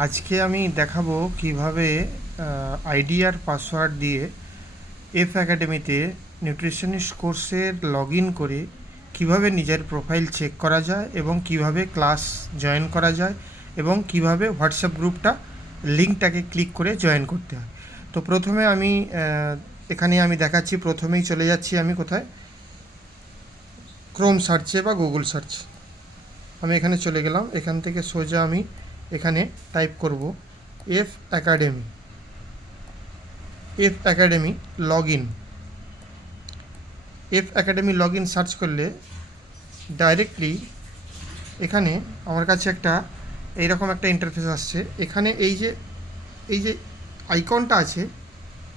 আজকে আমি দেখাবো কিভাবে আইডি আর পাসওয়ার্ড দিয়ে এফ একাডেমিতে নিউট্রিশনিস্ট কোর্সের লগ ইন করে কিভাবে নিজের প্রোফাইল চেক করা যায় এবং কিভাবে ক্লাস জয়েন করা যায় এবং কিভাবে হোয়াটসঅ্যাপ গ্রুপটা লিঙ্কটাকে ক্লিক করে জয়েন করতে হয়। তো প্রথমে আমি এখানে আমি দেখাচ্ছি, প্রথমেই চলে যাচ্ছি আমি কোথায়, ক্রোম সার্চে বা গুগল সার্চ। আমি এখানে চলে গেলাম, এখান থেকে সোজা আমি এখানে টাইপ করব F academy log in. F academy log in search করলে ডাইরেক্টলি এখানে আমার কাছে একটা এইরকম একটা ইন্টারফেস আসছে। এখানে এই যে আইকনটা আছে,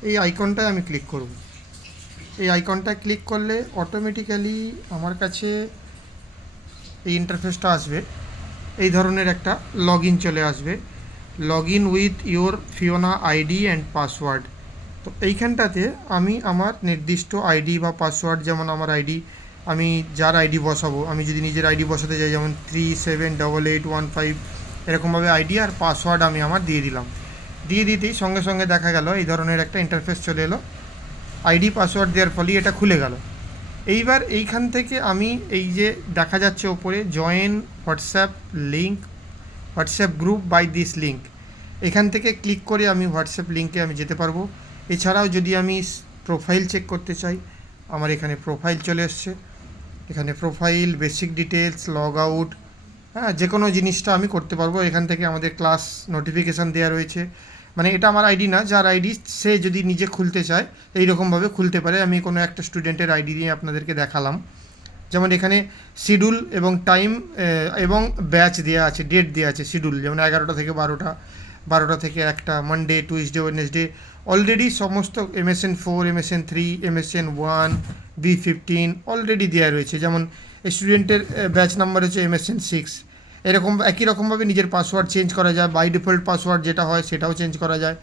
এই আইকনটায় আমি ক্লিক করব। এই আইকনটায় ক্লিক করলে অটোমেটিক্যালি আমার কাছে এই ইন্টারফেসটা আসবে। এই ধরনের একটা লগ ইন চলে আসবে, log in with your Fiona ID and password. তো এইখানটাতে আমি আমার নির্দিষ্ট আইডি বা পাসওয়ার্ড, যেমন আমার আইডি, আমি যার আইডি বসাবো, আমি যদি নিজের আইডি বসাতে চাই, যেমন 378815 এরকমভাবে আইডি আর পাসওয়ার্ড আমি আমার দিয়ে দিলাম। দিয়ে দিতেই সঙ্গে সঙ্গে দেখা গেল এই ধরনের একটা ইন্টারফেস চলে এলো। আইডি পাসওয়ার্ড দেওয়ার ফলেই এটা খুলে গেল। এইবার এইখান থেকে আমি এই যে দেখা যাচ্ছে ওপরে join WhatsApp link, WhatsApp group by this link, এখান থেকে ক্লিক করে আমি হোয়াটসঅ্যাপ লিঙ্কে আমি যেতে পারবো। এছাড়াও যদি আমি প্রোফাইল চেক করতে চাই, আমার এখানে প্রোফাইল চলে এসছে। এখানে profile, basic details, log out, হ্যাঁ, যে কোনো জিনিসটা আমি করতে পারবো। এখান থেকে আমাদের ক্লাস নোটিফিকেশান দেওয়া রয়েছে। মানে এটা আমার আইডি না, যার আইডি সে যদি নিজে খুলতে চায় এইরকমভাবে খুলতে পারে। আমি কোনো একটা স্টুডেন্টের আইডি দিয়ে আপনাদেরকে দেখালাম। যেমন এখানে শিডিউল এবং টাইম এবং ব্যাচ দেওয়া আছে, ডেট দেওয়া আছে, শিডিউল যেমন 11টা থেকে 12টা, 12টা থেকে 1টা, মানডে, টুইসডে, ওয়েডনেসডে। অলরেডি সমস্ত MSN 4, MSN 3, MSN 1, B15 already দেওয়া রয়েছে। যেমন স্টুডেন্টের ব্যাচ নাম্বার হচ্ছে MSN 6। এরকম একই রকমভাবে নিজের পাসওয়ার্ড চেঞ্জ করা যায়। বাই ডিফল্ট পাসওয়ার্ড যেটা হয় সেটাও চেঞ্জ করা যায়।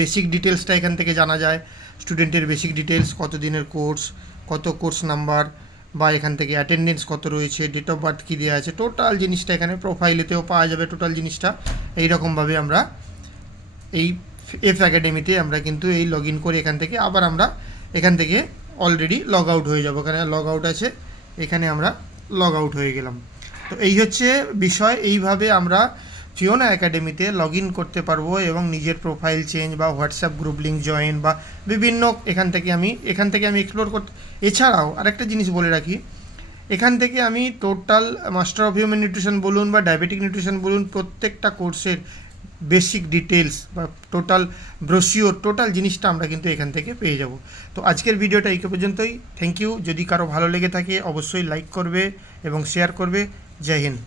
বেসিক ডিটেলসটা এখান থেকে জানা যায়, স্টুডেন্টের বেসিক ডিটেলস, কত দিনের কোর্স, কত কোর্স নাম্বার, বা এখান থেকে অ্যাটেন্ডেন্স কত রয়েছে, ডেট অফ বার্থ কী দেওয়া আছে, টোটাল জিনিসটা এখানে প্রোফাইলেতেও পাওয়া যাবে। টোটাল জিনিসটা এইরকমভাবে আমরা এই এফ একাডেমিতে আমরা কিন্তু এই লগ ইন করে এখান থেকে আবার আমরা এখান থেকে অলরেডি লগ আউট হয়ে যাবো। এখানে লগ আউট আছে, এখানে আমরা লগ আউট হয়ে গেলাম। তো এই হচ্ছে বিষয়। এইভাবে আমরা ফিওনা একাডেমিতে লগ ইন করতে পারবো এবং নিজের প্রোফাইল চেঞ্জ বা হোয়াটসঅ্যাপ গ্রুপ লিঙ্ক জয়েন বা বিভিন্ন এখান থেকে আমি এক্সপ্লোর করতে। এছাড়াও আরেকটা জিনিস বলে রাখি, এখান থেকে আমি total master of human nutrition বলুন বা ডায়াবেটিক নিউট্রিশন বলুন, প্রত্যেকটা কোর্সের বেসিক ডিটেলস বা টোটাল ব্রোশিওর, টোটাল জিনিসটা আমরা কিন্তু এখান থেকে পেয়ে যাব। তো আজকের ভিডিওটা এই পর্যন্তই। Thank you. যদি কারো ভালো লেগে থাকে অবশ্যই লাইক করবে এবং শেয়ার করবে। জয় হিন্দ।